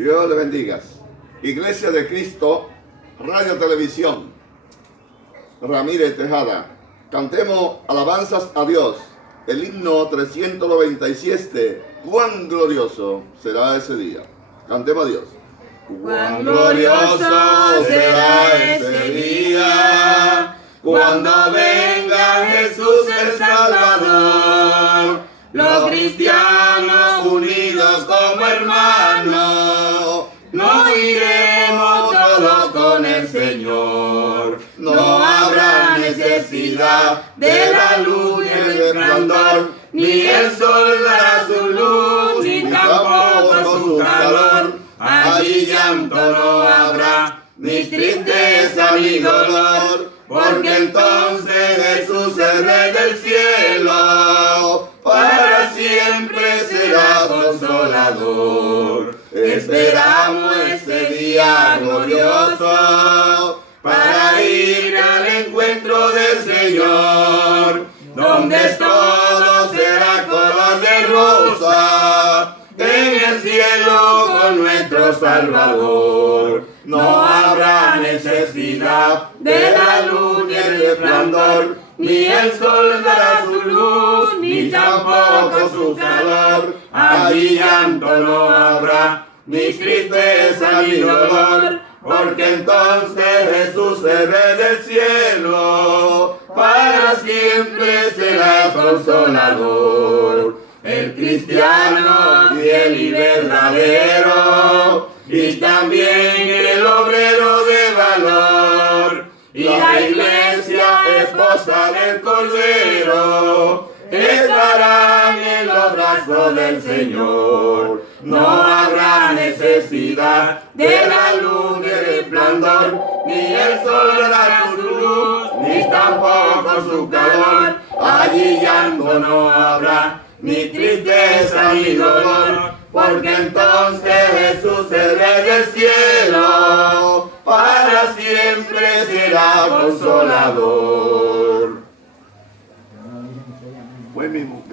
Dios le bendiga. Iglesia de Cristo, Radio Televisión, Ramírez Tejada. Cantemos alabanzas a Dios. El himno 397. Cuán glorioso será ese día. Cantemos a Dios. Cuán glorioso será ese día, cuando venga Jesús el Salvador. Los cristianos unidos como hermanos, nos iremos todos con el Señor. No habrá necesidad de la luz ni el resplandor, ni el sol dará su luz, ni tampoco su calor. Allí llanto no habrá, ni tristeza ni dolor, porque entonces Jesús el Rey del cielo para siempre será consolador. Esperamos ese día glorioso para ir al encuentro del Señor, donde todo será color de rosa en el cielo con nuestro Salvador. No habrá necesidad de la luz ni el resplandor, ni el sol dará su luz, ni tampoco su calor. Allí llanto no habrá, ni tristeza ni dolor, porque entonces Jesús el Rey del cielo para siempre será consolador. El cristiano fiel y verdadero, y también el obrero de valor, y la iglesia esposa del Cordero, estarán en los brazos del Señor. No habrá necesidad de la luz ni el resplandor, ni el sol dará su luz, ni tampoco su calor. Allí llanto no habrá, ni tristeza ni dolor, porque entonces Jesús el Rey del cielo para siempre será consolador. Buen mismo.